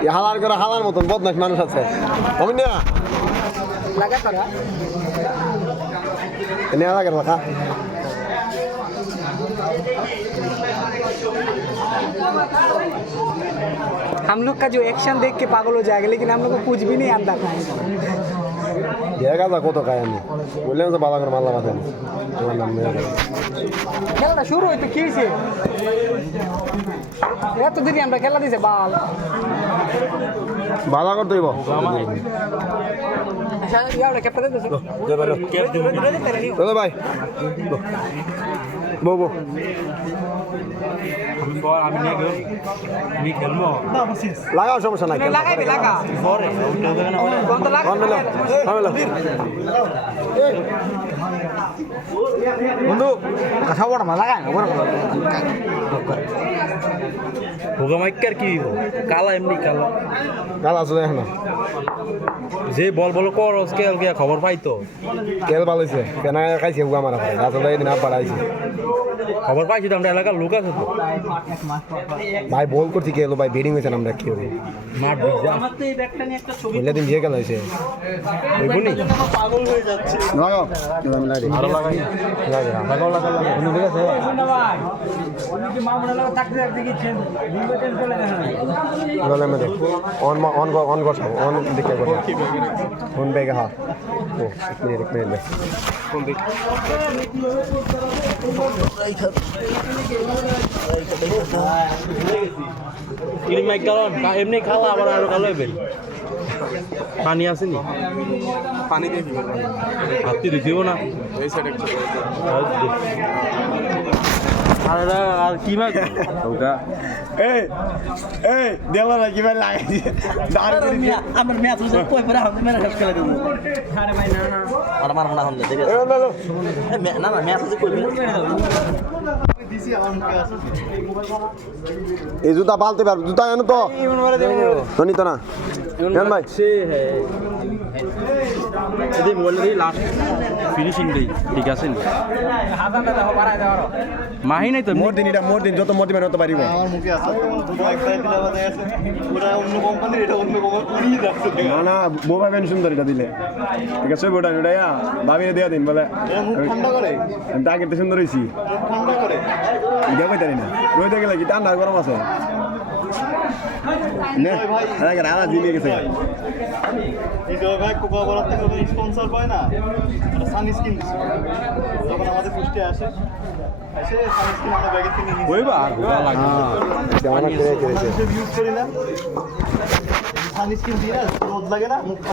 এই হালার করে হালার মতন বদমাস মানুষ আছে অমিন না লাগা করা নেওয়া লাগে রাখা हम लोग का जो एक्शन देख के पागल हो जाएगा लेकिन हम लोग को कुछ भी नहीं आता था দেখা যা কত খাই আমি বললাম যে বাবা করে মাল্লা বাঁধেন আমার নাম মেয়ে খেলাটা শুরু হইতো কি হয়েছে এত দেরি আমরা খেলা দিছে বাল। ইয়াওটা ক্যাপ্টেন দিছে দাদা ভাই বউ বউ। লাগাও সমস্যা নাই বন্ধু কথা বড় মা লাগাই না বড় ভোগা মাইকার কি কালা এমনি কালা। কাল আসলে এখন যে বল বল কর আজকে আজকে খবর পাইতো ভালো হয়েছে কেনা খাইছে উগা মারা করে আসলে এদিন আপ বাড়াইছে খবর পাইছি তো আমরা এলাকার লোক আছে তো। ভাই বল করছি কি হলো ভাই বেডিং হয়েছে আমরা কি হবে মাঠ ভিজা বললে দিন যে গেল আরও লাগাই। লাগাও লাগাও লাগাও ঠিক আছে গলে মে দেখ অন অন অন কর সব অন দেখে কর অন বেগে হা। ও এক মিনিট এক মিনিট। দেখ ইনি মাইক কারণ এমনি খালা আবার আরও কালো হবে পানি আছে নি? পানি দিয়ে করব হাতি দিতেও না। এই সাইডে আর আর কি মাইক? ওটা এই এই দেলা না কি ভাই লাগাই দাঁড় করে দিয়ে। আমার ম্যাচ হচ্ছে কই পরে আমি মেরে শেষ করে দেবো। আরে ভাই না না। আর মারব না হলে ঠিক আছে এ মেলো এ, মে- না না ম্যাচ হচ্ছে কই এই জুতা পালতে পারবে জুতা এনো তো। ধনি তো না। ভাই? সে হ্যাঁ। মোবাইল লাস্ট ফিনিশিং দেই ঠিক আছে নি? মাহি নাই তো মোর দিন এটা মোর দিন যত মোর দিবেন তত পারিব আমার মুখে আছে দুটো একটাই দিলে আমাদের আছে ওটা অন্য কোম্পানির এটা অন্য কোম্পানি যাচ্ছে। না না বউ পাবেন সুন্দর এটা দিলে। ঠিক আছে ওটা ওটা ভাবিরে দেয়া দিন বলে। এটা মুখ ঠান্ডা করে? দাগের তো সুন্দর হয়েছি ঠান্ডা করে? কই না। রইতে গেলে কি ঠান্ডা গরম আছে? আরে রানা গেছে। বিজয় ভাই কোকা কোলার থেকে স্পন্সর পায় না সানস্ক্রিন দিচ্ছে যখন আমাদের পুষ্টি আসে এসে সানস্ক্রিন সানস্ক্রিন দিয়ে রোদ লাগে না মুখ